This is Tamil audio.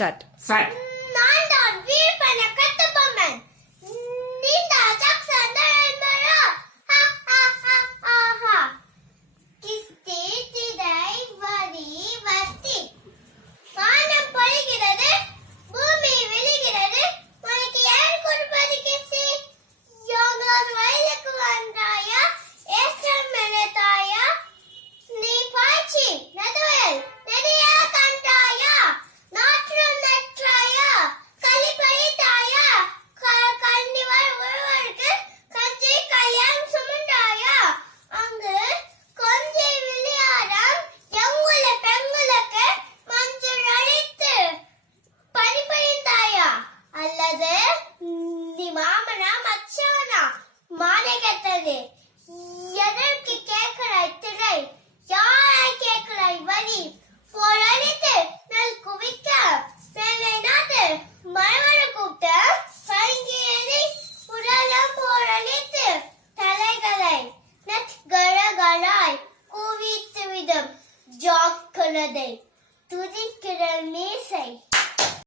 ஸ்டார்ட். நான் தான் வீரப்பன கட்டபொம்மன். நீண்ட ஜக்சந்தரமரா ஹா ஹா ஹா ஹா ஹா. கிஸ்தி திரை வரி வத்தி. வானம் பொழிகிறது, பூமி விழுகிறது. உனக்கு யார் கொடுப்பது கிஸ்தி? யோகர் வயலுக்கு வந்தாயா? ஏற்றம் மெனத்தாயா? நீ பாய்ச்சி நடுவில் நெடியா கண்டாயா? நாற்று நற்றாயா? களி பயித்தாயா? கண்டிவர் ஒருவருக்கு கஞ்சி கல்யாணம் சுமந்தாயா? அங்கு கொஞ்சை விளையாடம் எங்குல பெண்களுக்கு மஞ்சள் அடித்து பணிபுரிந்தாயா? அல்லது நீ மாமனா மச்சானா? மானகத்தது எதற்கு கேட்கிறாய் திரை? யாரை கேட்கிறாய் வரி? போரடித்து நெல் குவிக்க மேலே நாட்டு மரவர கூப்பிட்டு பழங்கியதை உடலம் போரடித்து தலைகளை நெற்கரகளாய் குவித்து விடும் ஜாக்கிரதை துதிக்கிற மீசை